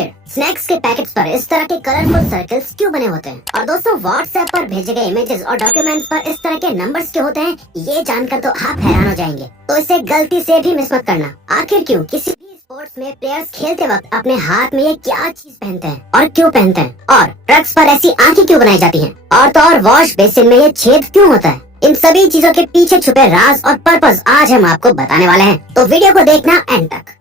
आखिर स्नैक्स के पैकेट्स पर इस तरह के कलरफुल सर्कल्स क्यों बने होते हैं? और दोस्तों, व्हाट्सएप पर भेजे गए इमेजेस और डॉक्यूमेंट्स पर इस तरह के नंबर्स क्यों होते हैं? ये जानकर तो आप हैरान हो जाएंगे, तो इसे गलती से भी मिस मत करना। आखिर क्यों किसी भी स्पोर्ट्स में प्लेयर्स खेलते वक्त अपने हाथ में ये क्या चीज पहनते हैं और क्यों पहनते हैं? और ट्रक्स पर ऐसी आंखें क्यों बनाई जाती हैं? और तो और वॉश बेसिन में ये छेद क्यों होता है? इन सभी चीजों के पीछे छुपे राज और पर्पस आज हम आपको बताने वाले हैं, तो वीडियो को देखना एंड तक।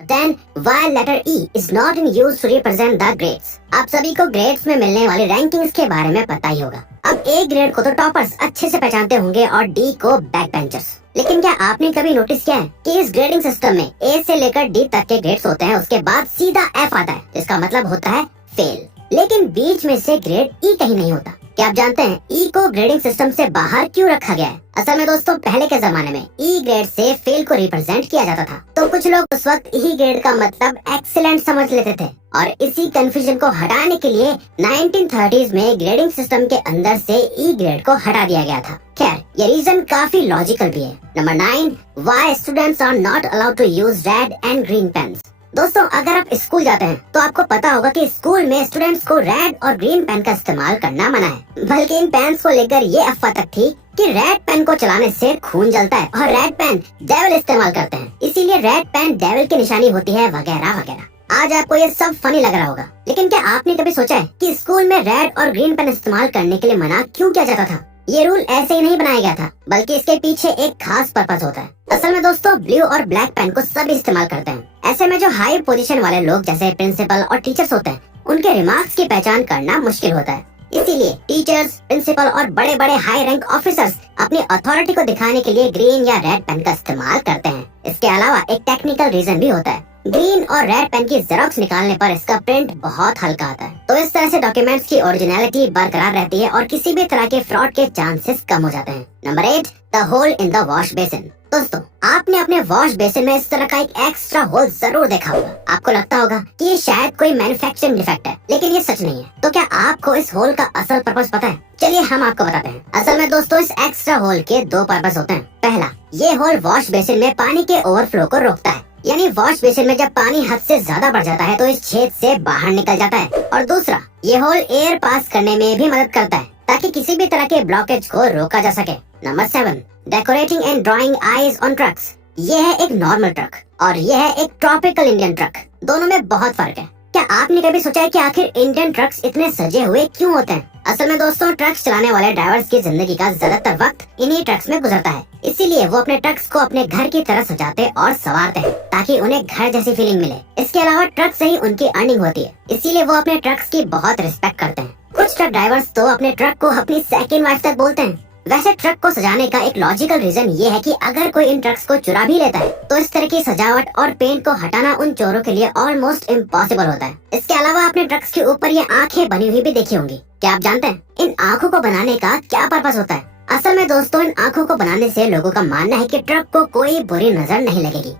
Then why letter E is not in use to represent the grades? आप सभी को ग्रेड्स में मिलने वाली रैंकिंग्स के बारे में पता ही होगा। अब ए ग्रेड को तो टॉपर्स अच्छे से पहचानते होंगे और डी को बैक बेंचर्स। लेकिन क्या आपने कभी नोटिस किया है कि इस ग्रेडिंग सिस्टम में ए से लेकर डी तक के ग्रेड्स होते हैं, उसके बाद सीधा एफ आता है, जिसका मतलब होता है फेल। लेकिन बीच में से ग्रेड ई कहीं नहीं होता। क्या आप जानते हैं ई को ग्रेडिंग सिस्टम से बाहर क्यों रखा गया है? असल में दोस्तों, पहले के जमाने में ई ग्रेड से फेल को रिप्रेजेंट किया जाता था, तो कुछ लोग उस वक्त ई ग्रेड का मतलब एक्सीलेंट समझ लेते थे और इसी कंफ्यूजन को हटाने के लिए 1930s में ग्रेडिंग सिस्टम के अंदर से ई ग्रेड को हटा दिया गया था। खैर, ये रीजन काफी लॉजिकल भी है। Number 9, why students are not allowed to use red and green pens. दोस्तों, अगर आप स्कूल जाते हैं तो आपको पता होगा कि स्कूल में स्टूडेंट्स को रेड और ग्रीन पेन का इस्तेमाल करना मना है। बल्कि इन पेन्स को लेकर ये अफवाह तक थी कि रेड पेन को चलाने से खून जलता है और रेड पेन डेविल इस्तेमाल करते हैं, इसीलिए रेड पेन डेविल की निशानी होती है, वगैरह वगैरह। आज आपको ये सब फनी लग रहा होगा, लेकिन क्या आपने कभी सोचा है कि स्कूल में रेड और ग्रीन पेन इस्तेमाल करने के लिए मना क्यों किया जाता था? ये रूल ऐसे ही नहीं बनाया गया था, बल्कि इसके पीछे एक खास पर्पस होता है। असल में दोस्तों, ब्लू और ब्लैक पेन को सभी इस्तेमाल करते हैं। ऐसे में जो हाई पोजीशन वाले लोग जैसे प्रिंसिपल और टीचर्स होते हैं, उनके रिमार्क्स की पहचान करना मुश्किल होता है। इसीलिए टीचर्स, प्रिंसिपल और बड़े बड़े हाई रैंक ऑफिसर्स अपनी अथॉरिटी को दिखाने के लिए ग्रीन या रेड पेन का इस्तेमाल करते हैं। इसके अलावा एक टेक्निकल रीजन भी होता है। ग्रीन और रेड पेन की जेरोक्स निकालने पर इसका प्रिंट बहुत हल्का आता है, तो इस तरह से डॉक्यूमेंट्स की ओरिजिनलिटी बरकरार रहती है और किसी भी तरह के फ्रॉड के चांसेस कम हो जाते हैं। Number 8, the hole in the wash basin. दोस्तों, आपने अपने वॉश बेसिन में इस तरह का एक एक्स्ट्रा होल जरूर देखा होगा। आपको लगता होगा कि ये शायद कोई मैन्युफैक्चरिंग डिफेक्ट है, लेकिन ये सच नहीं है। तो क्या आपको इस होल का असल पर्पस पता है? चलिए हम आपको बताते हैं। असल में दोस्तों, इस एक्स्ट्रा होल के दो पर्पस होते हैं। पहला, ये होल वॉश बेसिन में पानी के ओवरफ्लो को रोकता है, यानी वॉश बेसिन में जब पानी हद से ज्यादा बढ़ जाता है तो इस छेद से बाहर निकल जाता है। और दूसरा, ये होल एयर पास करने में भी मदद करता है, ताकि किसी भी तरह के ब्लॉकेज को रोका जा सके। Number 7, decorating and drawing eyes on trucks. ये है एक नॉर्मल ट्रक और ये है एक ट्रॉपिकल इंडियन ट्रक। दोनों में बहुत फर्क है। क्या आपने कभी सोचा है कि आखिर इंडियन ट्रक्स इतने सजे हुए क्यों होते हैं? असल में दोस्तों, ट्रक्स चलाने वाले ड्राइवर्स की जिंदगी का ज्यादातर वक्त इन्हीं ट्रक्स में गुजरता है। इसीलिए वो अपने ट्रक्स को अपने घर की तरह सजाते और संवारते हैं, ताकि उन्हें घर जैसी फीलिंग मिले। इसके अलावा ट्रक से ही उनकी अर्निंग होती है, इसीलिए वो अपने ट्रक्स की बहुत रिस्पेक्ट करते हैं। कुछ ट्रक ड्राइवर्स तो अपने ट्रक को अपनी सेकंड वाइफ तक बोलते हैं। वैसे ट्रक को सजाने का एक लॉजिकल रीजन ये है कि अगर कोई इन ट्रक्स को चुरा भी लेता है, तो इस तरह की सजावट और पेंट को हटाना उन चोरों के लिए ऑलमोस्ट इम्पॉसिबल होता है। इसके अलावा आपने ट्रक्स के ऊपर ये आंखें बनी हुई भी देखी होंगी। क्या आप जानते हैं इन आंखों को बनाने का क्या पर्पस होता है? असल में दोस्तों, इन आंखों को बनाने से लोगों का मानना है कि ट्रक को कोई बुरी नजर नहीं लगेगी।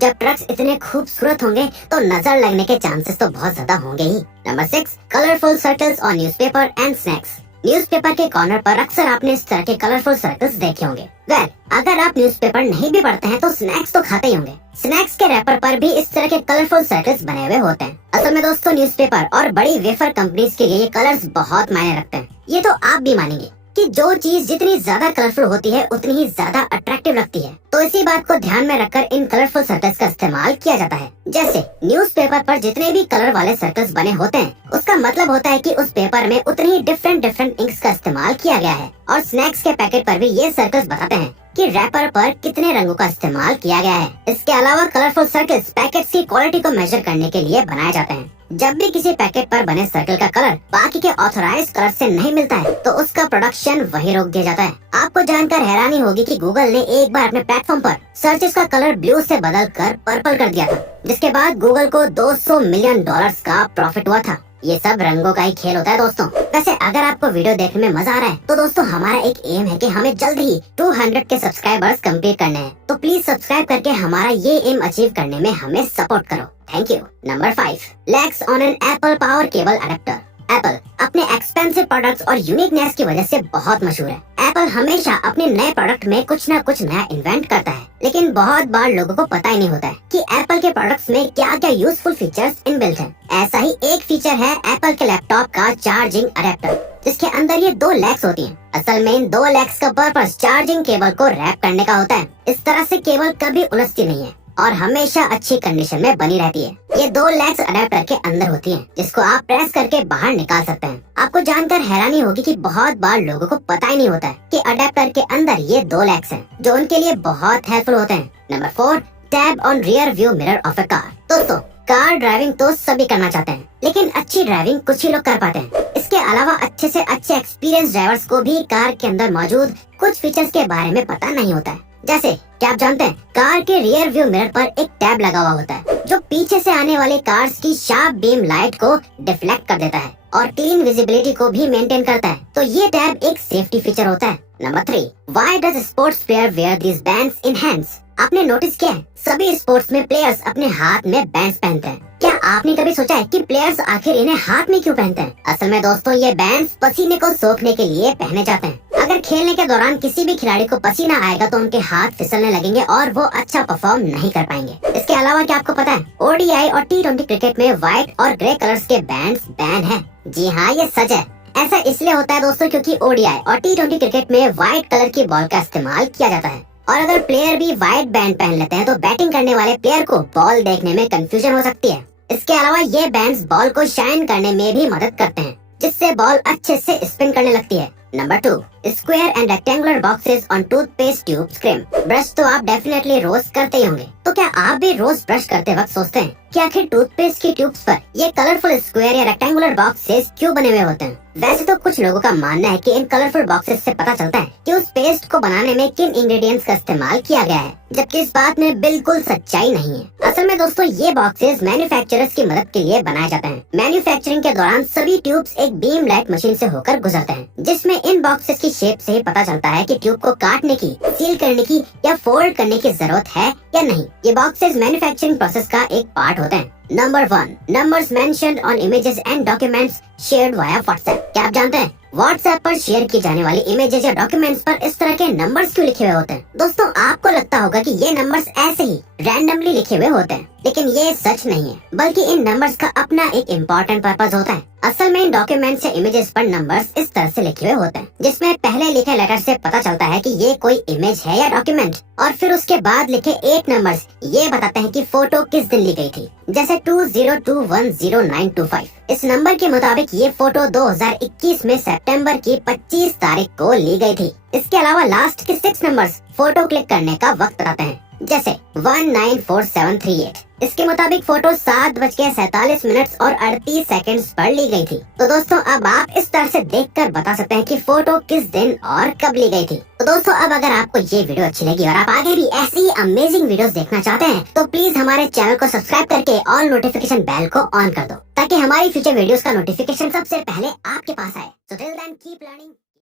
जब ट्रक्स इतने खूबसूरत होंगे तो नजर लगने के चांसेस तो बहुत ज्यादा होंगे ही। Number 6, colourful circles on newspaper and snacks. Newspaper के कॉर्नर पर अक्सर आपने इस तरह के कलरफुल सर्कल्स देखे होंगे। अगर आप न्यूज़पेपर नहीं भी पढ़ते हैं तो स्नैक्स तो खाते ही होंगे। स्नैक्स के रैपर पर भी इस तरह के कलरफुल सर्कल्स बने हुए होते हैं। असल में दोस्तों, न्यूज़पेपर और बड़ी वेफर कंपनीज के लिए ये कलर्स बहुत मायने रखते हैं। ये तो आप भी मानेंगे कि जो चीज जितनी ज्यादा कलरफुल होती है उतनी ही ज्यादा अट्रैक्टिव लगती है। तो इसी बात को ध्यान में रखकर इन कलरफुल सर्कल्स का इस्तेमाल किया जाता है। जैसे न्यूज़पेपर पर जितने भी कलर वाले सर्कल्स बने होते हैं, उसका मतलब होता है कि उस पेपर में उतनी ही डिफरेंट इंक्स का इस्तेमाल किया गया है। और स्नैक्स के पैकेट पर भी ये सर्कल्स बताते हैं कि रैपर पर कितने रंगों का इस्तेमाल किया गया है। इसके अलावा कलरफुल सर्कल्स पैकेट्स की क्वालिटी को मेजर करने के लिए बनाए जाते हैं। जब भी किसी पैकेट पर बने सर्कल का कलर बाकी के ऑथराइज्ड कलर से नहीं मिलता है, तो उसका प्रोडक्शन वही रोक दिया जाता है। आपको जानकर हैरानी होगी कि गूगल ने एक बार अपने प्लेटफॉर्म पर सर्चेस का कलर ब्लू से बदलकर पर्पल कर दिया था, जिसके बाद गूगल को $200 मिलियन का प्रॉफिट हुआ था। ये सब रंगों का ही खेल होता है दोस्तों। वैसे अगर आपको वीडियो देखने में मजा आ रहा है तो दोस्तों, हमारा एक एम है कि हमें जल्द ही 200 के सब्सक्राइबर्स कंप्लीट करने हैं। तो प्लीज सब्सक्राइब करके हमारा ये एम अचीव करने में हमें सपोर्ट करो। Thank you. Number 5, legs on an Apple power cable adapter. Apple अपने एक्सपेंसिव प्रोडक्ट्स और यूनिकनेस की वजह से बहुत मशहूर है। एप्पल हमेशा अपने नए प्रोडक्ट में कुछ न कुछ नया इन्वेंट करता है, लेकिन बहुत बार लोगों को पता ही नहीं होता है कि एप्पल के प्रोडक्ट्स में क्या क्या यूजफुल फीचर्स इनबिल्ट हैं। ऐसा ही एक फीचर है एप्पल के लैपटॉप का चार्जिंग अडेप्टर, जिसके अंदर ये 2 लेग्स होती हैं। असल में इन 2 लेग्स का पर्पस चार्जिंग केबल को रैप करने का होता है। इस तरह से केबल कभी उलझती नहीं है और हमेशा अच्छी कंडीशन में बनी रहती है। ये 2 लेग्स अडेप्टर के अंदर होती हैं, जिसको आप प्रेस करके बाहर निकाल सकते हैं। आपको जानकर हैरानी होगी कि बहुत बार लोगों को पता ही नहीं होता है कि अडेप्टर के अंदर ये 2 लेग्स हैं, जो उनके लिए बहुत हेल्पफुल होते हैं। Number 4, tab on rear view mirror of a car. दोस्तों, कार ड्राइविंग तो सभी करना चाहते हैं, लेकिन अच्छी ड्राइविंग कुछ ही लोग कर पाते हैं। इसके अलावा अच्छे से अच्छे एक्सपीरियंस ड्राइवर्स को भी कार के अंदर मौजूद कुछ फीचर्स के बारे में पता नहीं होता है। जैसे क्या आप जानते हैं, कार के रियर व्यू मिरर पर एक टैब लगा हुआ होता है, जो पीछे से आने वाले कार्स की शार्प बीम लाइट को डिफ्लेक्ट कर देता है और क्लीन विजिबिलिटी को भी मेंटेन करता है। तो ये टैब एक सेफ्टी फीचर होता है। Number 3, why does sports player wear these bands in hands? आपने नोटिस किया है, सभी स्पोर्ट्स में प्लेयर्स अपने हाथ में बैंड्स पहनते हैं। क्या आपने कभी सोचा है कि प्लेयर्स आखिर इन्हें हाथ में क्यों पहनते हैं? असल में दोस्तों, ये बैंड्स पसीने को सोखने के लिए पहने जाते हैं। अगर खेलने के दौरान किसी भी खिलाड़ी को पसीना आएगा तो उनके हाथ फिसलने लगेंगे और वो अच्छा परफॉर्म नहीं कर पाएंगे। इसके अलावा क्या आपको पता है, ओडीआई और टी20 क्रिकेट में व्हाइट और ग्रे कलर्स के बैंड्स बैन है। जी हाँ, ये सच है। ऐसा इसलिए होता है दोस्तों, क्योंकि ओडीआई और टी20 क्रिकेट में व्हाइट कलर की बॉल का इस्तेमाल किया जाता है और अगर प्लेयर भी व्हाइट बैंड पहन लेते हैं तो बैटिंग करने वाले प्लेयर को बॉल देखने में कंफ्यूजन हो सकती है। इसके अलावा ये बैंड्स बॉल को शाइन करने में भी मदद करते हैं, जिससे बॉल अच्छे से स्पिन करने लगती है। Number 2, square and rectangular boxes on toothpaste tube cream. Brush तो आप डेफिनेटली रोज करते ही होंगे, तो क्या आप भी रोज ब्रश करते वक्त सोचते हैं कि आखिर टूथपेस्ट की ट्यूब्स पर ये कलरफुल स्क्वायर या रेक्टेंगुलर बॉक्सेस क्यों बने हुए होते हैं? वैसे तो कुछ लोगों का मानना है कि इन कलरफुल बॉक्सेस से पता चलता है कि उस पेस्ट को बनाने में किन इंग्रेडिएंट्स का इस्तेमाल किया गया है, जबकि इस बात में बिल्कुल सच्चाई नहीं है। असल में दोस्तों, ये बॉक्सेस मैन्युफैक्चरर्स की मदद के लिए बनाए जाते हैं। मैन्युफैक्चरिंग के दौरान सभी ट्यूब्स एक बीम लाइट मशीन से होकर गुजरते हैं, जिसमें इन बॉक्सेस की शेप से ही पता चलता है कि ट्यूब को काटने की, सील करने की या फोल्ड करने की जरूरत है या नहीं। ये बॉक्सेस मैन्युफैक्चरिंग प्रोसेस का एक पार्ट होते हैं। Number 1, numbers mentioned on images and documents shared via WhatsApp. क्या आप जानते हैं, व्हाट्सएप पर शेयर की जाने वाली इमेजेस या डॉक्यूमेंट्स पर इस तरह के नंबर्स क्यों लिखे हुए होते हैं? दोस्तों, आपको लगता होगा कि ये नंबर्स ऐसे ही रैंडमली लिखे हुए होते हैं, लेकिन ये सच नहीं है, बल्कि इन नंबर्स का अपना एक इम्पोर्टेंट पर्पस होता है। असल में इन डॉक्यूमेंट्स या इमेजेस पर नंबर्स इस तरह से लिखे हुए होते हैं, जिसमें पहले लिखे लेटर से पता चलता है कि ये कोई इमेज है या डॉक्यूमेंट, और फिर उसके बाद लिखे 8 नंबर्स ये बताते हैं कि फोटो किस दिन ली गई थी। जैसे 20210925। इस नंबर के मुताबिक ये फोटो 2021 में सितंबर की 25 तारीख को ली गई थी। इसके अलावा लास्ट के 6 नंबर्स फोटो क्लिक करने का वक्त बताते हैं, जैसे 194738। इसके मुताबिक फोटो 7:47 और 38 सेकंड्स पर ली गई थी। तो दोस्तों, अब आप इस तरह से देखकर बता सकते हैं कि फोटो किस दिन और कब ली गई थी। तो दोस्तों, अब अगर आपको ये वीडियो अच्छी लगी और आप आगे भी ऐसी अमेजिंग वीडियोस देखना चाहते हैं, तो प्लीज हमारे चैनल को सब्सक्राइब करके ऑल नोटिफिकेशन बेल को ऑन कर दो, ताकि हमारी फ्यूचर वीडियोस का नोटिफिकेशन सबसे पहले आपके पास आए। So till then, keep learning.